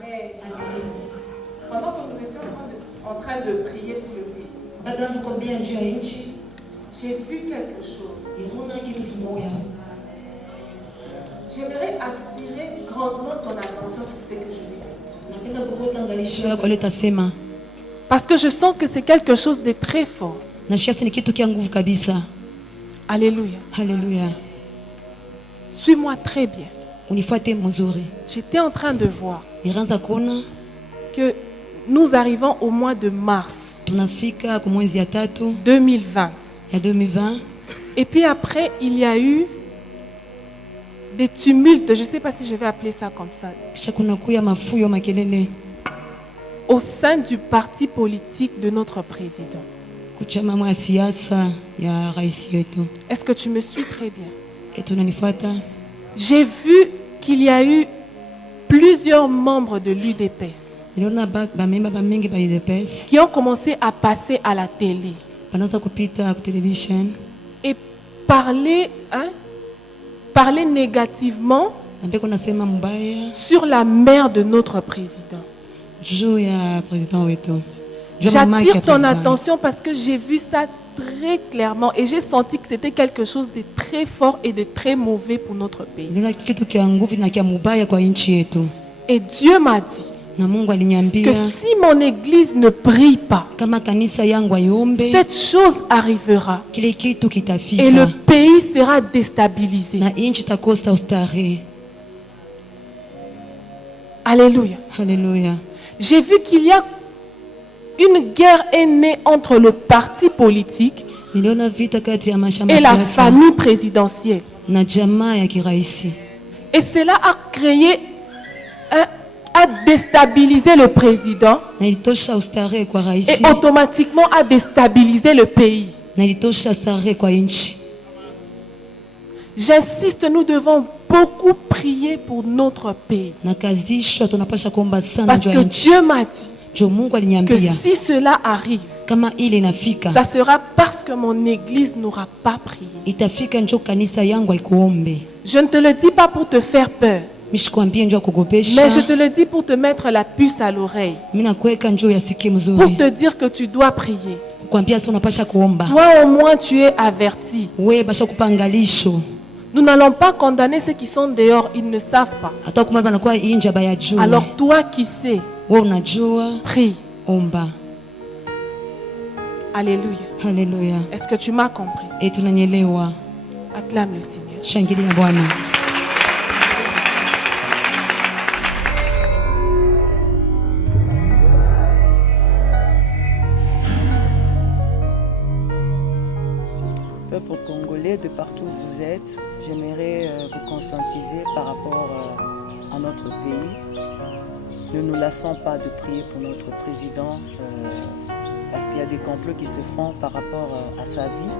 Amen. Pendant que nous étions en train de prier pour le pays, j'ai vu quelque chose. J'aimerais attirer grandement ton attention sur ce que je vais dire. Parce que je sens que c'est quelque chose de très fort. Alléluia. Alléluia. Suis-moi très bien. J'étais en train de voir que nous arrivons au mois de mars 2020. Et puis après, il y a eu des tumultes, je ne sais pas si je vais appeler ça comme ça, au sein du parti politique de notre président. Est-ce que tu me suis très bien? J'ai vu qu'il y a eu plusieurs membres de l'UDPS qui ont commencé à passer à la télé et parler négativement sur la mère de notre président. J'attire ton attention parce que j'ai vu ça très clairement et j'ai senti que c'était quelque chose de très fort et de très mauvais pour notre pays. Et Dieu m'a dit que si mon église ne prie pas, cette chose arrivera et le pays sera déstabilisé. Alléluia. Alléluia. J'ai vu qu'il y a une guerre est née entre le parti politique et la famille présidentielle. Et cela a créé a déstabilisé le président et automatiquement a déstabilisé le pays. J'insiste, nous devons beaucoup prier pour notre pays. Parce que Dieu m'a dit que si cela arrive, ça sera parce que mon église n'aura pas prié. Je ne te le dis pas pour te faire peur, mais je te le dis pour te mettre la puce à l'oreille, pour te dire que tu dois prier. Toi au moins tu es averti. Nous n'allons pas condamner ceux qui sont dehors, ils ne savent pas. Alors toi qui sais, prie. Alléluia. Alléluia. Est-ce que tu m'as compris? Acclame le Seigneur. Peuple congolais, de partout où vous êtes, j'aimerais vous conscientiser par rapport à notre pays. Ne nous lassons pas de prier pour notre président parce qu'il y a des complots qui se font par rapport à sa vie.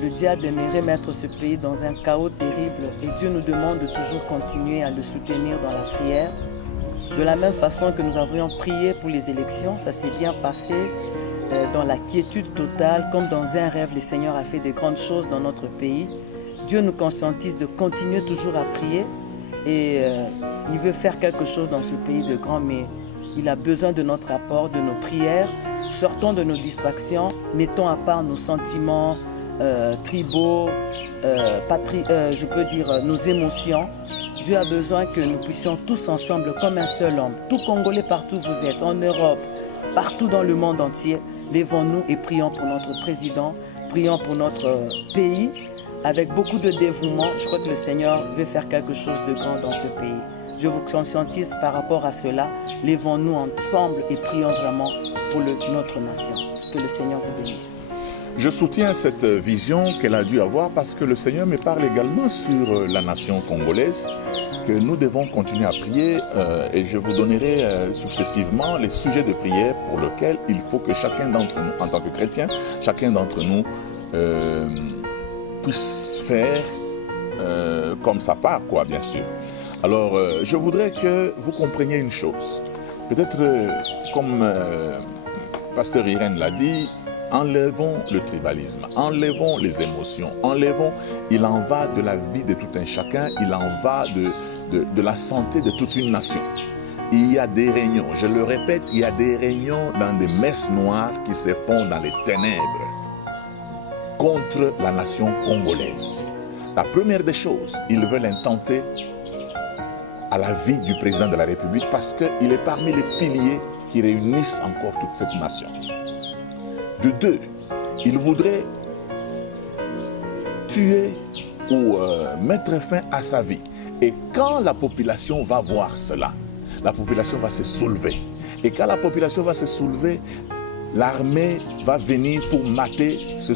Le diable aimerait mettre ce pays dans un chaos terrible et Dieu nous demande de toujours continuer à le soutenir dans la prière. De la même façon que nous avions prié pour les élections, ça s'est bien passé dans la quiétude totale, comme dans un rêve, le Seigneur a fait de grandes choses dans notre pays. Dieu nous conscientise de continuer toujours à prier et il veut faire quelque chose dans ce pays de grand, mais il a besoin de notre apport, de nos prières. Sortons de nos distractions, mettons à part nos sentiments tribaux, je peux dire nos émotions. Dieu a besoin que nous puissions tous ensemble, comme un seul homme, tout Congolais partout où vous êtes, en Europe, partout dans le monde entier, lèvons-nous et prions pour notre président, prions pour notre pays, avec beaucoup de dévouement. Je crois que le Seigneur veut faire quelque chose de grand dans ce pays. Je vous conscientise par rapport à cela. Lèvons-nous ensemble et prions vraiment pour notre nation. Que le Seigneur vous bénisse. Je soutiens cette vision qu'elle a dû avoir parce que le Seigneur me parle également sur la nation congolaise, que nous devons continuer à prier et je vous donnerai successivement les sujets de prière pour lesquels il faut que chacun d'entre nous, en tant que chrétien, chacun d'entre nous puisse faire comme sa part, quoi, bien sûr. Alors, je voudrais que vous compreniez une chose. Peut-être, comme Pasteur Irène l'a dit, enlevons le tribalisme, enlevons les émotions, enlevons, il en va de la vie de tout un chacun, il en va de la santé de toute une nation. il y a des réunions, je le répète, il y a des réunions dans des messes noires qui se font dans les ténèbres contre la nation congolaise. La première des choses, ils veulent intenter à la vie du président de la République parce qu'il est parmi les piliers qui réunissent encore toute cette nation. De deux, ils voudraient tuer ou mettre fin à sa vie. Et quand la population va voir cela, la population va se soulever. Et quand la population va se soulever, l'armée va venir pour mater ce